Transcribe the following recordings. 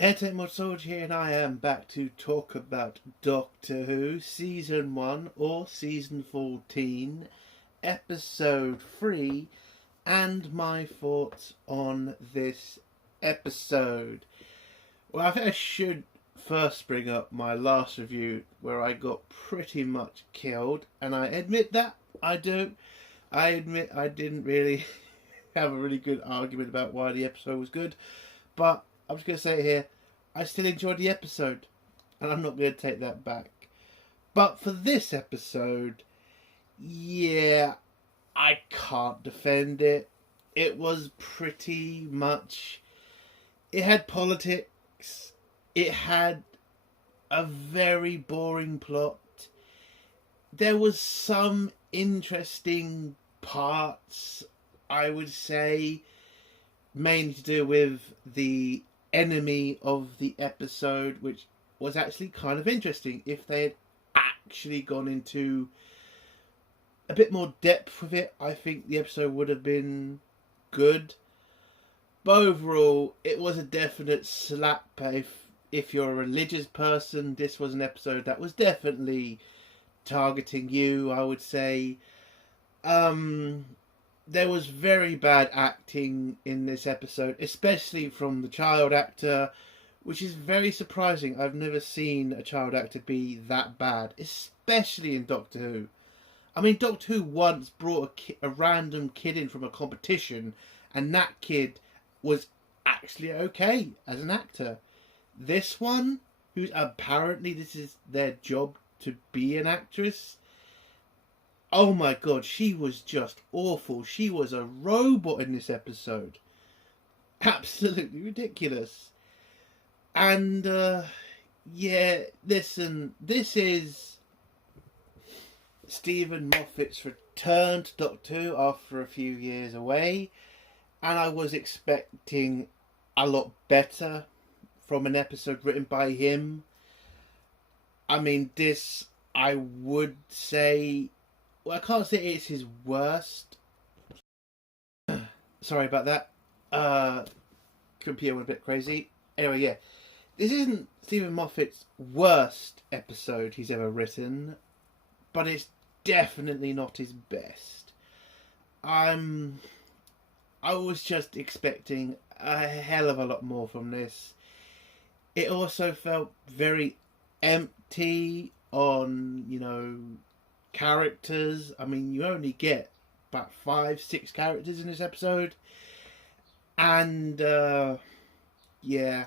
Airtech Soldier here, and I am back to talk about Doctor Who Season 1 or Season 14, Episode 3, and my thoughts on this episode. Well, I think I should first bring up my last review where I got pretty much killed, and I admit that. I do. I admit I didn't really have a really good argument about why the episode was good, but I'm just going to say it here. I still enjoyed the episode, and I'm not going to take that back. But for this episode, yeah, I can't defend it. It was pretty much. It had politics, it had a very boring plot. There was some interesting parts, I would say, mainly to do with the enemy of the episode, which was actually kind of interesting. If they had actually gone into a bit more depth with it, I think the episode would have been good. But overall, it was a definite slap. If you're a religious person, this was an episode that was definitely targeting you, I would say. There was very bad acting in this episode, especially from the child actor, which is very surprising. I've never seen a child actor be that bad, especially in Doctor Who. I mean, Doctor Who once brought a random kid in from a competition, and that kid was actually okay as an actor. This one, who's apparently this is their job to be an actress, oh my god, she was just awful. She was a robot in this episode. Absolutely ridiculous. And, yeah, listen, this is Stephen Moffat's return to Doctor Who after a few years away. And I was expecting a lot better from an episode written by him. I mean, this, I would say, well, I can't say it's his worst. Sorry about that. Computer went a bit crazy. Anyway, yeah. This isn't Stephen Moffat's worst episode he's ever written, but it's definitely not his best. I was just expecting a hell of a lot more from this. It also felt very empty on, characters. I mean, you only get about 5-6 characters in this episode, and yeah,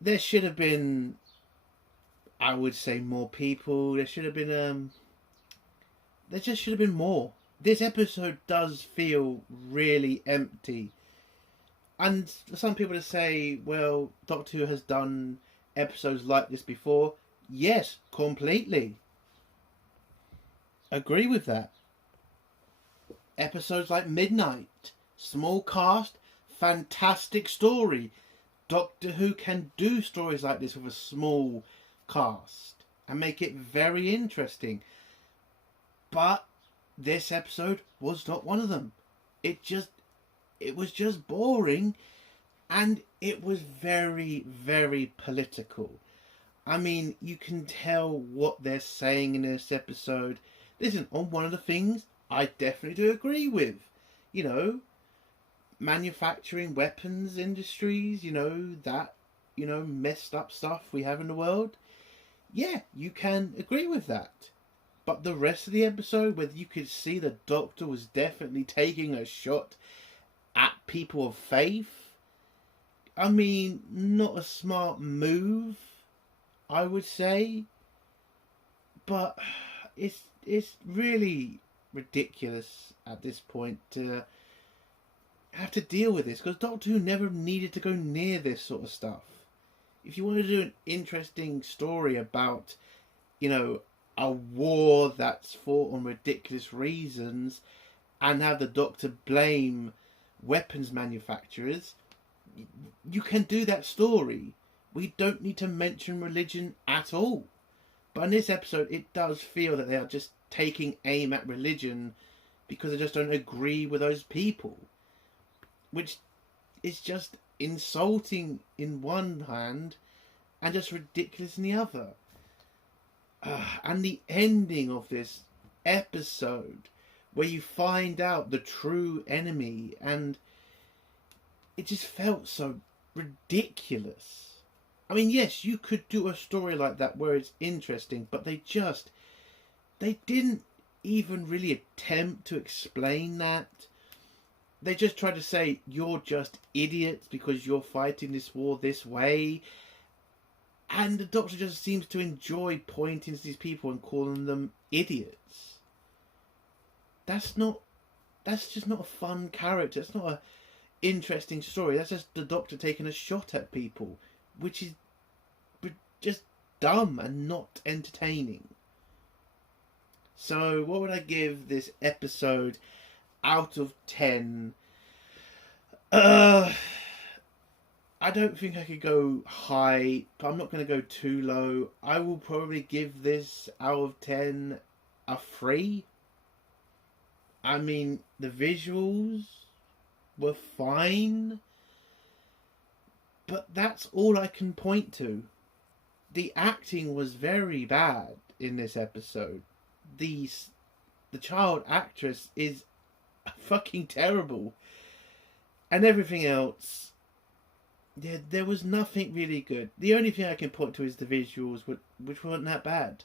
there should have been, I would say, more people. There should have been there just should have been more. This episode does feel really empty, and for some people to say, well, Doctor Who has done episodes like this before. Yes, completely agree with that. Episodes like Midnight, small cast, fantastic story. Doctor Who can do stories like this with a small cast and make it very interesting. But this episode was not one of them. It was just boring, and it was very, very political. I mean, you can tell what they're saying in this episode. Listen, on one of the things I definitely do agree with. You know, manufacturing weapons industries, that, messed up stuff we have in the world. Yeah, you can agree with that. But the rest of the episode, whether you could see the Doctor was definitely taking a shot at people of faith, I mean, not a smart move, I would say. But it's really ridiculous at this point to have to deal with this, because Doctor Who never needed to go near this sort of stuff. If you want to do an interesting story about, a war that's fought on ridiculous reasons and have the Doctor blame weapons manufacturers, you can do that story. We don't need to mention religion at all. But in this episode, it does feel that they are just taking aim at religion because they just don't agree with those people. Which is just insulting in one hand and just ridiculous in the other. And the ending of this episode, where you find out the true enemy, and it just felt so ridiculous. I mean, yes, you could do a story like that where it's interesting, but they didn't even really attempt to explain that. They just tried to say, you're just idiots because you're fighting this war this way. And the Doctor just seems to enjoy pointing to these people and calling them idiots. That's just not a fun character. It's not an interesting story. That's just the Doctor taking a shot at people, which is just dumb and not entertaining. So what would I give this episode out of 10? I don't think I could go high, but I'm not going to go too low. I will probably give this out of 10 a 3. I mean, the visuals were fine, but that's all I can point to. The acting was very bad in this episode. The child actress is fucking terrible. And everything else, there was nothing really good. The only thing I can point to is the visuals, which weren't that bad.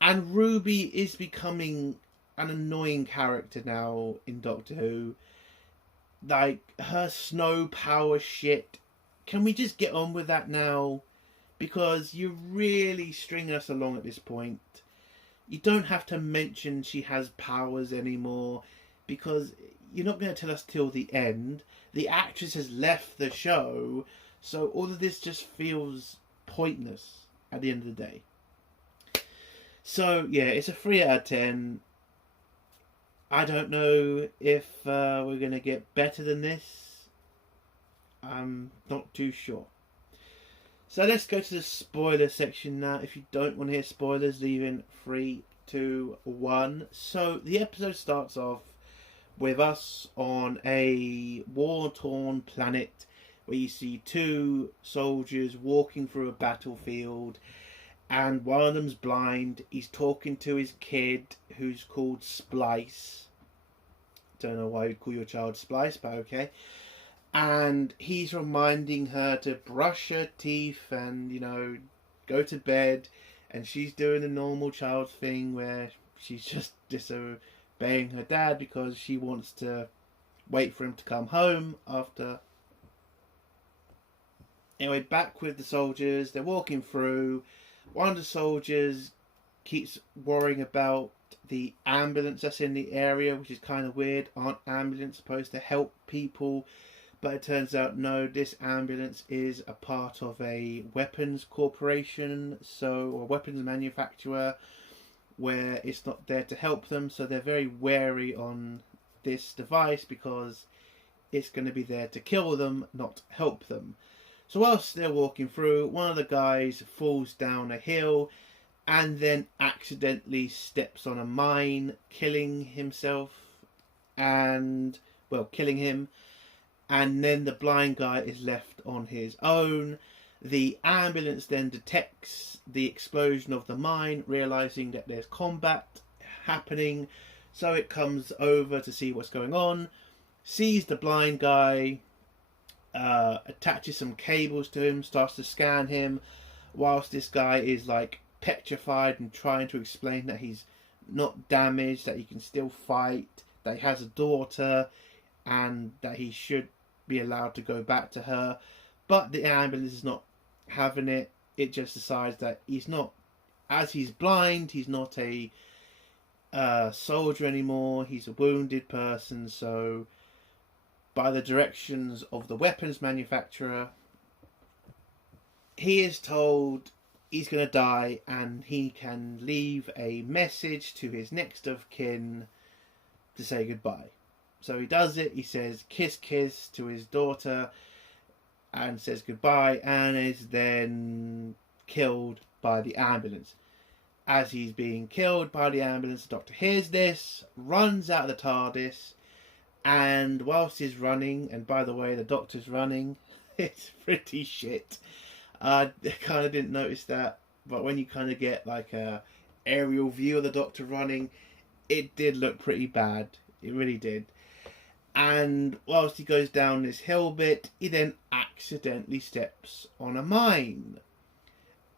And Ruby is becoming an annoying character now in Doctor Who. Like, her snow power shit. Can we just get on with that now? Because you're really stringing us along at this point. You don't have to mention she has powers anymore, because you're not going to tell us till the end. The actress has left the show, so all of this just feels pointless at the end of the day. So, yeah, it's a 3 out of 10. I don't know if we're going to get better than this. I'm not too sure. So let's go to the spoiler section now. If you don't want to hear spoilers, leave in 3, 2, 1. So the episode starts off with us on a war-torn planet where you see 2 soldiers walking through a battlefield, and one of them's blind. He's talking to his kid, who's called Splice. Don't know why you'd call your child Splice, but okay. And he's reminding her to brush her teeth and, go to bed. And she's doing the normal child thing where she's just disobeying her dad because she wants to wait for him to come home after. Anyway, back with the soldiers. They're walking through. One of the soldiers keeps worrying about the ambulance that's in the area, which is kind of weird. Aren't ambulances supposed to help people? But it turns out, no, this ambulance is a part of a weapons corporation, or weapons manufacturer, where it's not there to help them. So they're very wary on this device because it's going to be there to kill them, not help them. So whilst they're walking through, one of the guys falls down a hill and then accidentally steps on a mine, killing him. And then the blind guy is left on his own. The ambulance then detects the explosion of the mine, realising that there's combat happening. So it comes over to see what's going on, sees the blind guy, attaches some cables to him, starts to scan him, whilst this guy is like petrified and trying to explain that he's not damaged, that he can still fight, that he has a daughter, and that he should be allowed to go back to her. But the ambulance is not having it. It just decides that he's not, as he's blind, he's not a soldier anymore, he's a wounded person. So by the directions of the weapons manufacturer, he is told he's going to die, and he can leave a message to his next of kin to say goodbye. So he does it. He says kiss kiss to his daughter and says goodbye, and is then killed by the ambulance. As he's being killed by the ambulance, the Doctor hears this, runs out of the TARDIS, And whilst he's running, and by the way, the Doctor's running, it's pretty shit. I kind of didn't notice that, but when you kind of get like a aerial view of the Doctor running, it did look pretty bad. It really did. And whilst he goes down this hill bit, he then accidentally steps on a mine.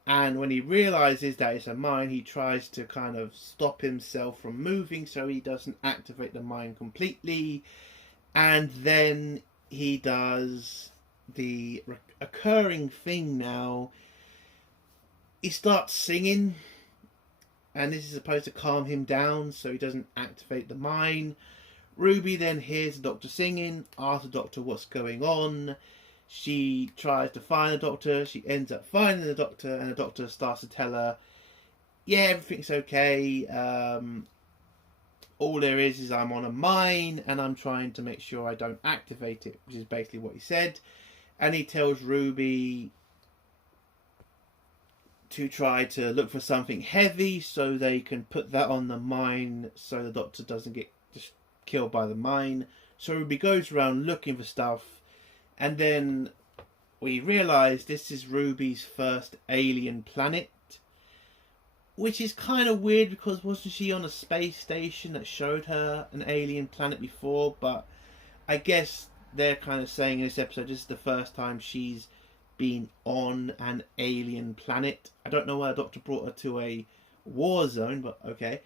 And when he realizes that it's a mine, he tries to kind of stop himself from moving so he doesn't activate the mine completely. And then he does the occurring thing now. He starts singing, and this is supposed to calm him down so he doesn't activate the mine. Ruby then hears the Doctor singing, asks the Doctor what's going on. She tries to find the Doctor. She ends up finding the Doctor, and the Doctor starts to tell her, yeah, everything's okay. All there is I'm on a mine, and I'm trying to make sure I don't activate it, which is basically what he said. And he tells Ruby to try to look for something heavy so they can put that on the mine so the Doctor doesn't get just killed by the mine. So Ruby goes around looking for stuff, and then we realise this is Ruby's first alien planet, which is kind of weird because wasn't she on a space station that showed her an alien planet before? But I guess they're kind of saying in this episode this is the first time she's been on an alien planet. I don't know why the Doctor brought her to a war zone, but okay.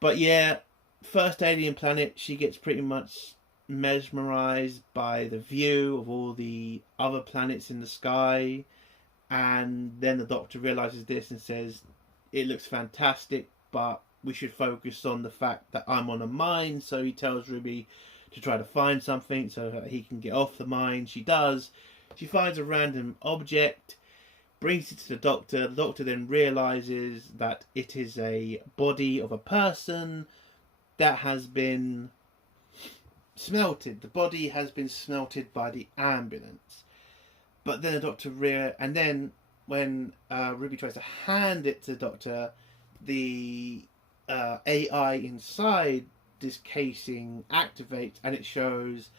But yeah, first alien planet, she gets pretty much mesmerized by the view of all the other planets in the sky, and then the Doctor realizes this and says it looks fantastic, but we should focus on the fact that I'm on a mine. So he tells Ruby to try to find something so that he can get off the mine. She does. She finds a random object, brings it to the Doctor. The Doctor then realizes that it is a body of a person that has been smelted. The body has been smelted by the ambulance. But then the Doctor and then when Ruby tries to hand it to the Doctor, the AI inside this casing activates, and it shows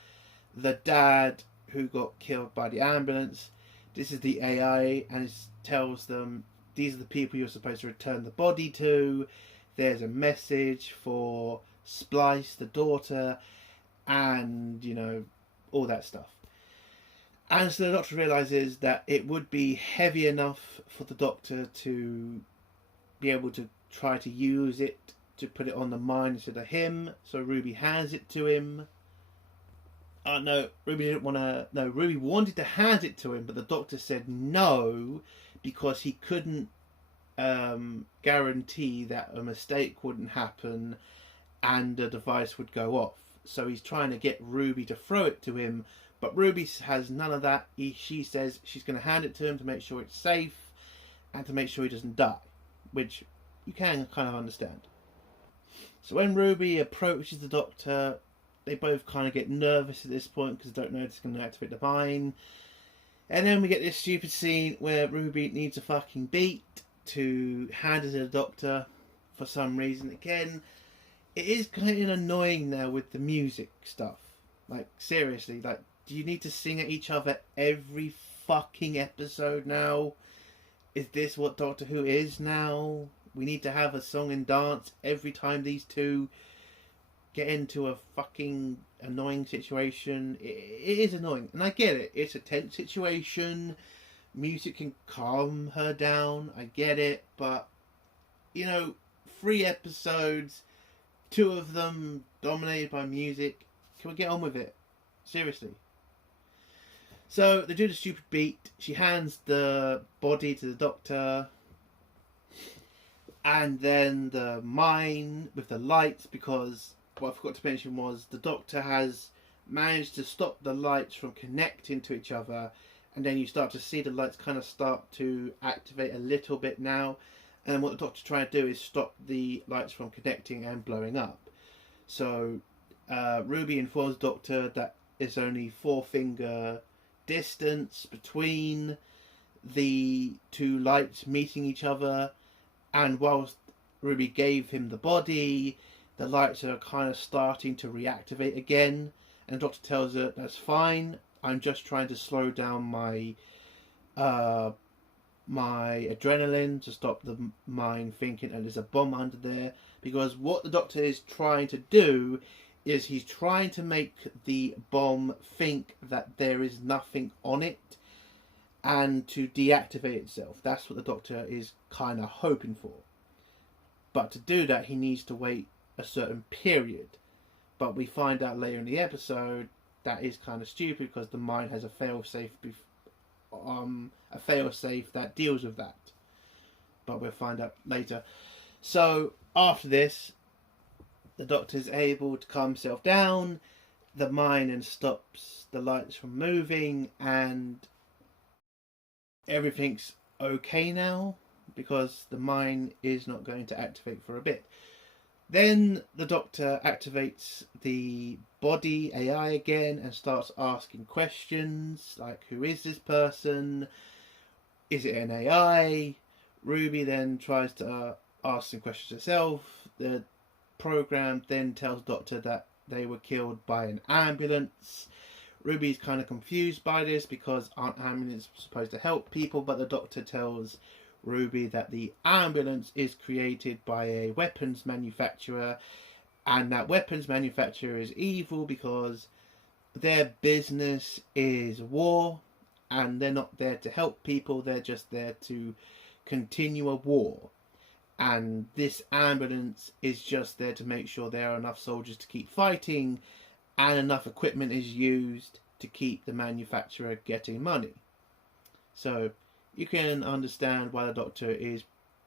the dad who got killed by the ambulance. This is the AI, and it tells them these are the people you're supposed to return the body to. There's a message for Splice, the daughter, and you know, all that stuff. And so the Doctor realizes that it would be heavy enough for the Doctor to be able to try to use it to put it on the mine instead of him. So Ruby hands it to him. No, Ruby didn't want to. No, Ruby wanted to hand it to him, but the Doctor said no because he couldn't guarantee that a mistake wouldn't happen and the device would go off. So he's trying to get Ruby to throw it to him, but Ruby has none of that. She says she's going to hand it to him to make sure it's safe and to make sure he doesn't die, which you can kind of understand. So when Ruby approaches the Doctor, they both kind of get nervous at this point because they don't know it's going to activate the mine. And then we get this stupid scene where Ruby needs a fucking beat to hand it to the Doctor for some reason. Again, it is kind of annoying now with the music stuff. Like, seriously, like, do you need to sing at each other every fucking episode now? Is this what Doctor Who is now? We need to have a song and dance every time these two get into a fucking annoying situation. It is annoying, and I get it. It's a tense situation. Music can calm her down. I get it, but you know, 3 episodes, 2 of them dominated by music. Can we get on with it? Seriously. So they do the stupid beat. She hands the body to the Doctor. And then the mine with the lights, because what I forgot to mention was the Doctor has managed to stop the lights from connecting to each other, and then you start to see the lights kind of start to activate a little bit now, and what the Doctor's trying to do is stop the lights from connecting and blowing up. So Ruby informs the Doctor that there's only 4-finger distance between the 2 lights meeting each other, and whilst Ruby gave him the body, the lights are kind of starting to reactivate again, and the doctor tells her that's fine. I'm just trying to slow down my my adrenaline to stop the mind thinking that there's a bomb under there. Because what the doctor is trying to do is he's trying to make the bomb think that there is nothing on it and to deactivate itself. That's what the doctor is kind of hoping for. But to do that, he needs to wait a certain period. But we find out later in the episode that is kind of stupid because the mind has a failsafe that deals with that. But we'll find out later. So after this, the doctor's able to calm himself down. The mind and stops the lights from moving, and everything's okay now because the mine is not going to activate for a bit. Then the doctor activates the body AI again and starts asking questions like, who is this person? Is it an AI? Ruby then tries to ask some questions herself. The program then tells Doctor that they were killed by an ambulance. Ruby's kind of confused by this because aren't ambulances supposed to help people, but the Doctor tells Ruby that the ambulance is created by a weapons manufacturer, and that weapons manufacturer is evil because their business is war, and they're not there to help people, they're just there to continue a war. And this ambulance is just there to make sure there are enough soldiers to keep fighting and enough equipment is used to keep the manufacturer getting money. So you can understand why the Doctor is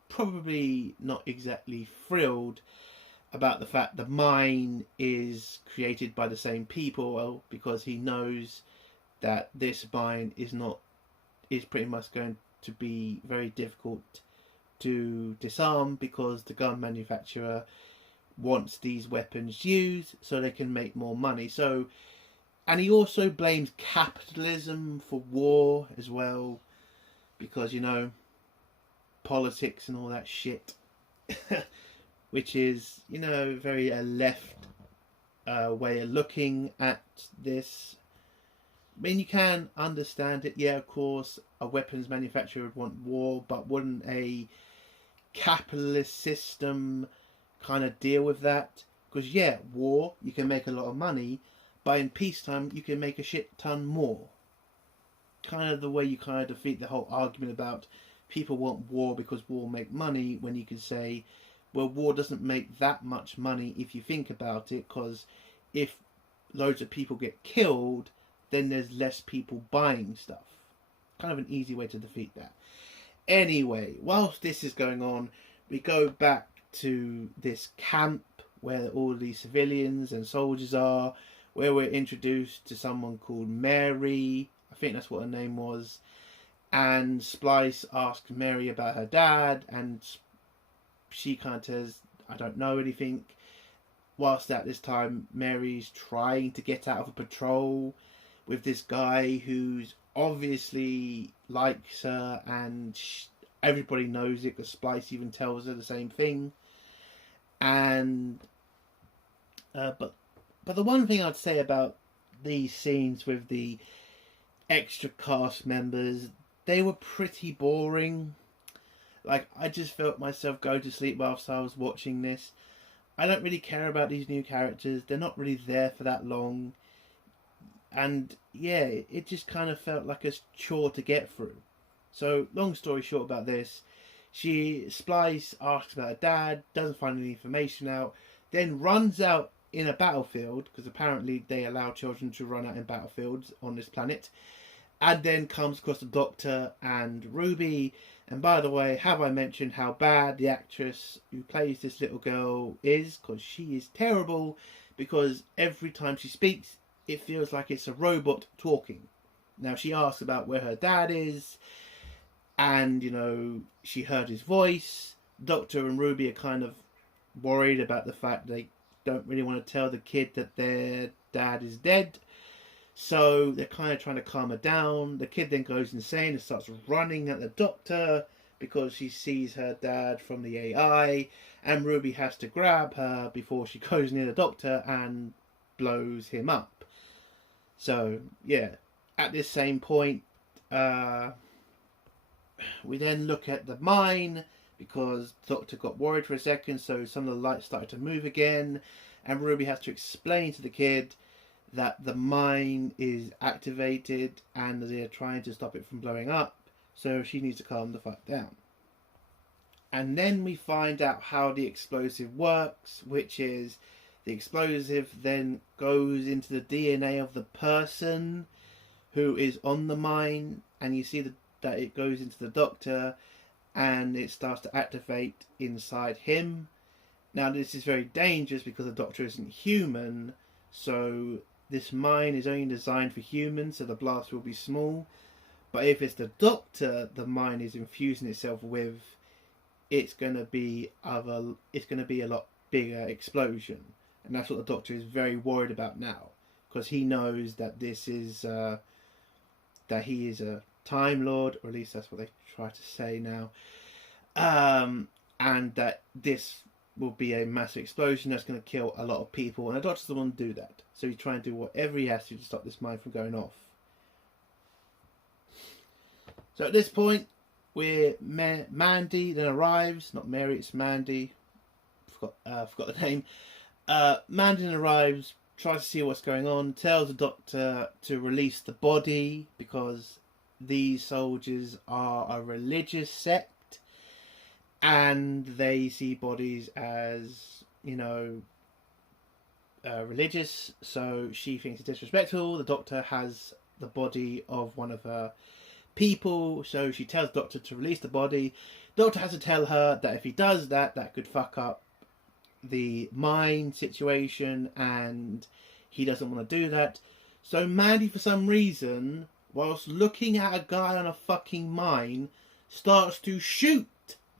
probably not exactly thrilled about the fact the mine is created by the same people, because he knows that this mine is pretty much going to be very difficult to disarm because the gun manufacturer wants these weapons used so they can make more money. So, and he also blames capitalism for war as well, because, you know, politics and all that shit, which is, you know, very left way of looking at this. I mean, you can understand it. Yeah, of course, a weapons manufacturer would want war, but wouldn't a capitalist system kind of deal with that? Because, yeah, war, you can make a lot of money, but in peacetime, you can make a shit ton more. Kind of the way you kind of defeat the whole argument about people want war because war make money, when you can say, well, war doesn't make that much money if you think about it, because if loads of people get killed, then there's less people buying stuff. Kind of an easy way to defeat that. Anyway, whilst this is going on, we go back to this camp where all these civilians and soldiers are, where we're introduced to someone called Mary. I think that's what her name was. And Splice asks Mary about her dad, and she kind of says, I don't know anything. Whilst at this time, Mary's trying to get out of a patrol with this guy who's obviously likes her, and everybody knows it because Splice even tells her the same thing. And but the one thing I'd say about these scenes with the extra cast members, they were pretty boring. Like, I just felt myself go to sleep whilst I was watching this. I don't really care about these new characters. They're not really there for that long. And yeah, it just kind of felt like a chore to get through. So, long story short about this, Splice asks about her dad, doesn't find any information out, then runs out in a battlefield, because apparently they allow children to run out in battlefields on this planet, and then comes across the Doctor and Ruby. And by the way, have I mentioned how bad the actress who plays this little girl is? Because she is terrible, because every time she speaks, it feels like it's a robot talking. Now, she asks about where her dad is, and, you know, she heard his voice. Doctor and Ruby are kind of worried about the fact they don't really want to tell the kid that their dad is dead. So they're kind of trying to calm her down. The kid then goes insane and starts running at the Doctor because she sees her dad from the AI, and Ruby has to grab her before she goes near the Doctor and blows him up. So, yeah, at this same point, we then look at the mine, because the Doctor got worried for a second, so some of the lights started to move again, and Ruby has to explain to the kid that the mine is activated and they're trying to stop it from blowing up, so she needs to calm the fuck down. And then we find out how the explosive works, which is the explosive then goes into the DNA of the person who is on the mine, and you see that it goes into the Doctor and it starts to activate inside him. Now this is very dangerous because the Doctor isn't human, so this mine is only designed for humans, so the blast will be small. But if it's the Doctor the mine is infusing itself with, it's going to be a lot bigger explosion, and that's what the Doctor is very worried about now, because he knows that this is that he is a Time Lord, or at least that's what they try to say now, and that this will be a massive explosion that's going to kill a lot of people, and the Doctor doesn't want to do that, so he's trying to do whatever he has to stop this mine from going off. So at this point, Mandy then arrives. Not Mary, it's Mandy. Forgot the name. Mandy then arrives, tries to see what's going on, tells the Doctor to release the body because these soldiers are a religious sect and they see bodies as, religious, so she thinks it's disrespectful. The Doctor has the body of one of her people, so she tells the Doctor to release the body. The Doctor has to tell her that if he does that, that could fuck up the mine situation, and he doesn't want to do that. So Mandy, for some reason, whilst looking at a guy on a fucking mine, starts to shoot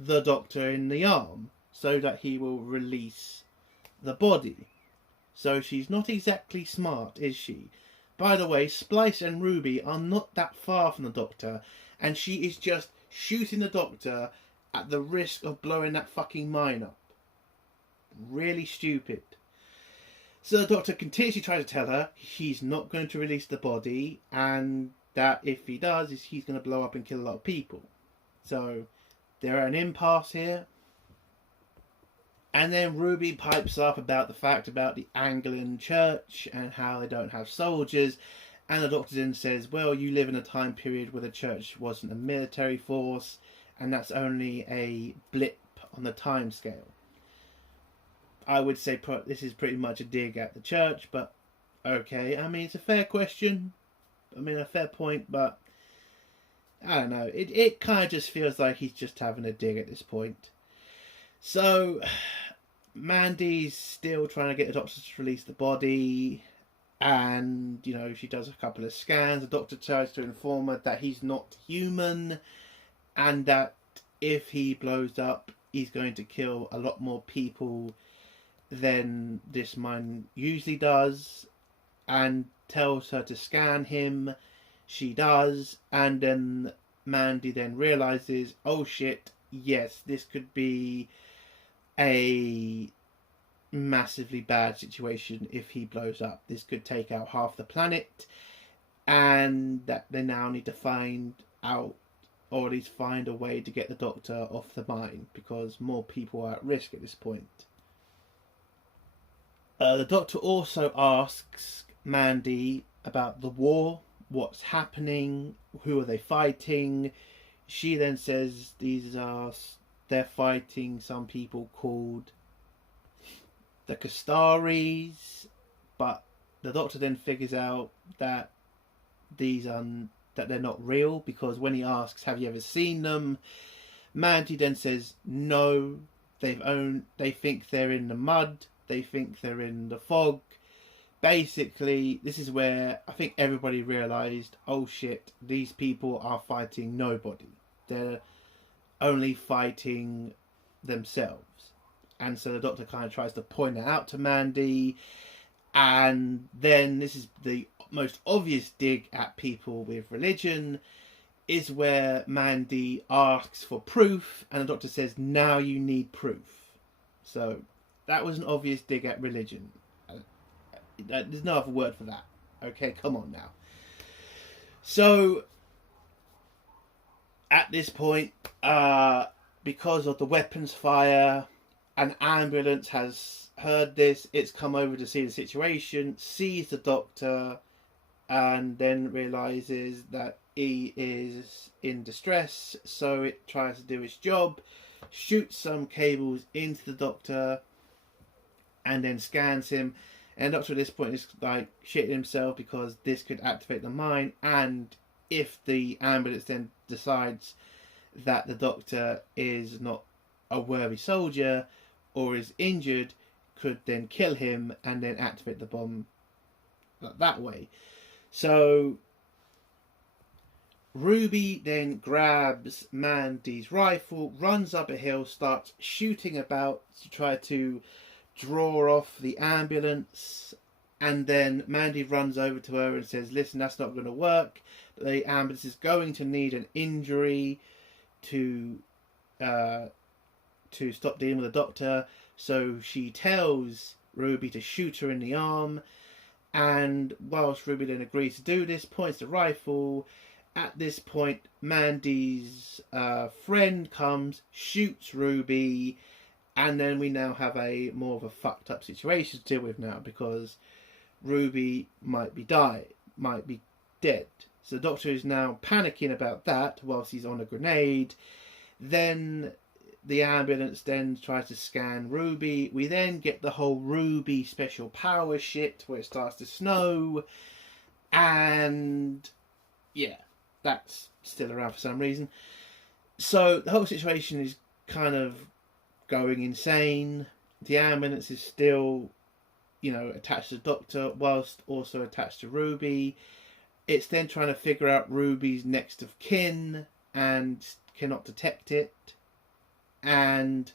the Doctor in the arm so that he will release the body. So she's not exactly smart, is she? By the way, Splice and Ruby are not that far from the Doctor, and she is just shooting the Doctor at the risk of blowing that fucking mine up. Really stupid. So the Doctor continuously tries to tell her he's not going to release the body, and that if he does, he's going to blow up and kill a lot of people. So they're at an impasse here. And then Ruby pipes up about the fact about the Anglican Church and how they don't have soldiers. And the Doctor then says, well, you live in a time period where the Church wasn't a military force, and that's only a blip on the time scale. I would say this is pretty much a dig at the Church, but okay. I mean, it's a fair question. I mean, a fair point, but I don't know. It kind of just feels like he's just having a dig at this point. So Mandy's still trying to get the Doctor to release the body, and she does a couple of scans. The Doctor tries to inform her that he's not human, and that if he blows up, he's going to kill a lot more people than this mine usually does, and tells her to scan him. She does, and then Mandy then realizes, oh shit, yes, this could be a massively bad situation if he blows up. This could take out half the planet, and that they now need to find out, or at least find a way to get the Doctor off the mine, because more people are at risk at this point. The Doctor also asks Mandy about the war, what's happening, who are they fighting. She then says they're fighting some people called the Castaris, but the Doctor then figures out that that they're not real, because when he asks, have you ever seen them, Mandy then says no, they think they're in the mud, they think they're in the fog. Basically, this is where I think everybody realised, oh shit, these people are fighting nobody. They're only fighting themselves. And so the Doctor kind of tries to point it out to Mandy. And then this is the most obvious dig at people with religion, is where Mandy asks for proof, and the Doctor says, now you need proof. So that was an obvious dig at religion. There's no other word for that. Okay, come on now. So at this point, because of the weapons fire, an ambulance has heard this. It's come over to see the situation, sees the Doctor, and then realizes that he is in distress. So it tries to do its job, shoots some cables into the Doctor, and then scans him. And the Doctor at this point is like shitting himself because this could activate the mind, and if the ambulance then decides that the Doctor is not a worthy soldier or is injured, could then kill him and then activate the bomb that way. So Ruby then grabs Mandy's rifle, runs up a hill, starts shooting about to try to draw off the ambulance, and then Mandy runs over to her and says, listen, that's not going to work. The ambulance is going to need an injury to stop dealing with the Doctor. So she tells Ruby to shoot her in the arm, and whilst Ruby then agrees to do this, points the rifle. At this point, Mandy's friend comes, shoots Ruby, and then we now have a more of a fucked up situation to deal with now, because Ruby might be dead. So the Doctor is now panicking about that whilst he's on a grenade. Then the ambulance then tries to scan Ruby. We then get the whole Ruby special power shit where it starts to snow. And yeah, that's still around for some reason. So the whole situation is kind of going insane. The ambulance is still, attached to the Doctor whilst also attached to Ruby. It's then trying to figure out Ruby's next of kin and cannot detect it. And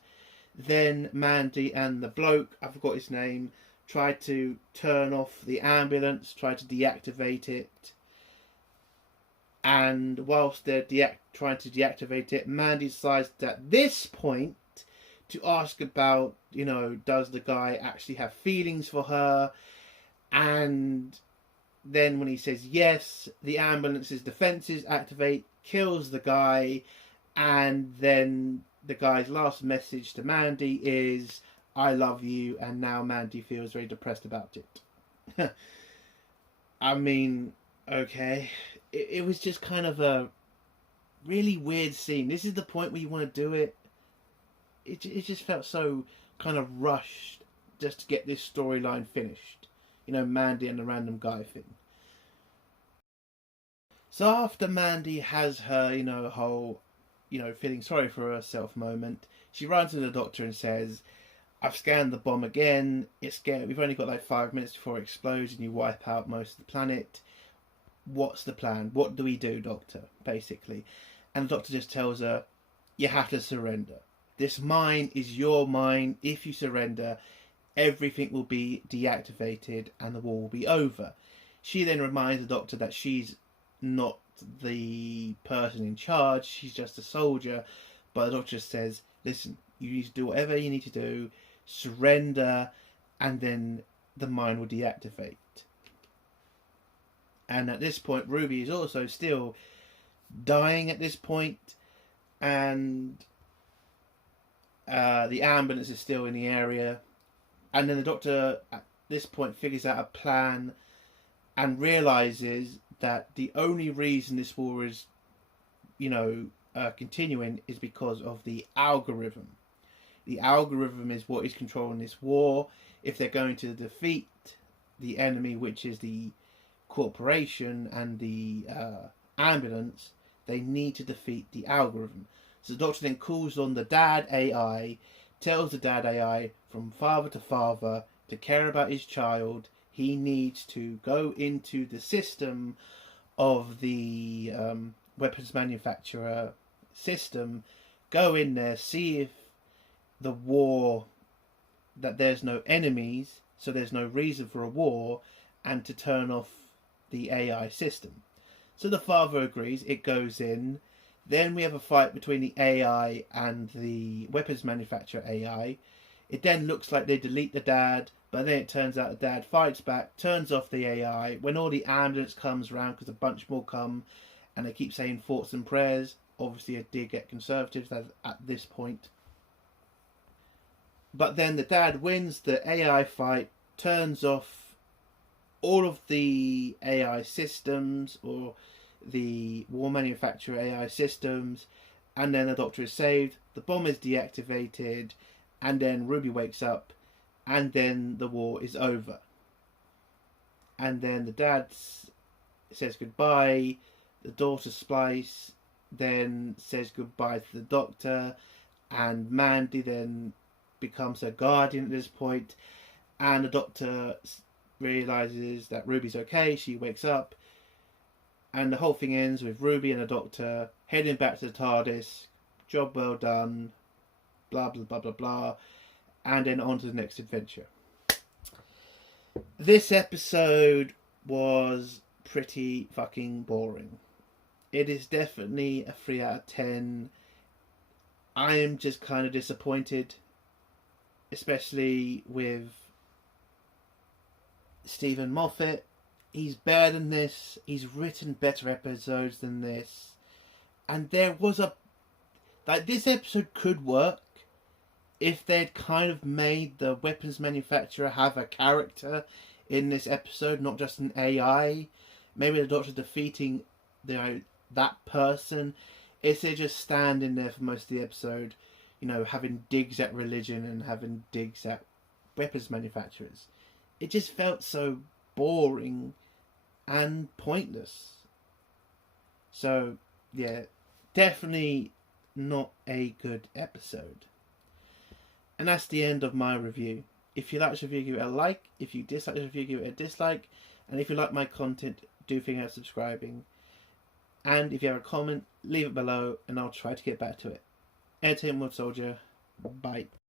then Mandy and the bloke, I forgot his name, try to turn off the ambulance, try to deactivate it. And whilst they're trying to deactivate it, Mandy decides at this point to ask about, does the guy actually have feelings for her? And then when he says yes, the ambulance's defences activate, kills the guy, and then the guy's last message to Mandy is, I love you, and now Mandy feels very depressed about it. I mean, okay. It was just kind of a really weird scene. This is the point where you want to do it. It just felt so kind of rushed just to get this storyline finished. Mandy and the random guy thing. So after Mandy has her, whole, feeling sorry for herself moment, she runs to the Doctor and says, I've scanned the bomb again. It's scary. We've only got like 5 minutes before it explodes and you wipe out most of the planet. What's the plan? What do we do, Doctor? Basically. And the Doctor just tells her, you have to surrender. This mine is your mine. If you surrender, everything will be deactivated and the war will be over. She then reminds the Doctor that she's not the person in charge, she's just a soldier. But the Doctor says, listen, you need to do whatever you need to do, surrender, and then the mine will deactivate. And at this point, Ruby is also still dying at this point, and the ambulance is still in the area. And then the Doctor at this point figures out a plan and realizes that the only reason this war is, continuing is because of the algorithm. The algorithm is what is controlling this war. If they're going to defeat the enemy, which is the corporation and the ambulance, they need to defeat the algorithm. So the Doctor then calls on the Dad AI, tells the Dad AI from father to father to care about his child. He needs to go into the system of the weapons manufacturer system, go in there, see if the war, that there's no enemies, so there's no reason for a war, and to turn off the AI system. So the father agrees, it goes in. Then we have a fight between the AI and the weapons manufacturer AI. It then looks like they delete the dad, but then it turns out the dad fights back, turns off the AI. When all the ambulance comes around, because a bunch more come, and they keep saying thoughts and prayers, obviously a dig at conservatives at this point. But then the dad wins the AI fight, turns off all of the AI systems, or the war manufacturer AI systems, and then the doctor is saved, the bomb is deactivated, and then Ruby wakes up, and then the war is over. And then the dad says goodbye, the daughter Splice then says goodbye to the doctor, and Mandy then becomes her guardian at this point, and the doctor realizes that Ruby's okay, she wakes up, and the whole thing ends with Ruby and the doctor heading back to the TARDIS, job well done, blah blah blah blah blah, and then on to the next adventure. This episode was pretty fucking boring. It is definitely a 3 out of 10. I am just kind of disappointed, especially with Stephen Moffat. He's better than this. He's written better episodes than this. And there was this episode could work if they'd kind of made the weapons manufacturer have a character in this episode, not just an AI. Maybe the Doctor defeating that person, instead of just standing there for most of the episode, having digs at religion and having digs at weapons manufacturers. It just felt so boring and pointless. So, yeah, definitely not a good episode. And that's the end of my review. If you like this review, give it a like. If you dislike this review, give it a dislike. And if you like my content, do think about subscribing. And if you have a comment, leave it below and I'll try to get back to it. Entertainment Soldier, bye.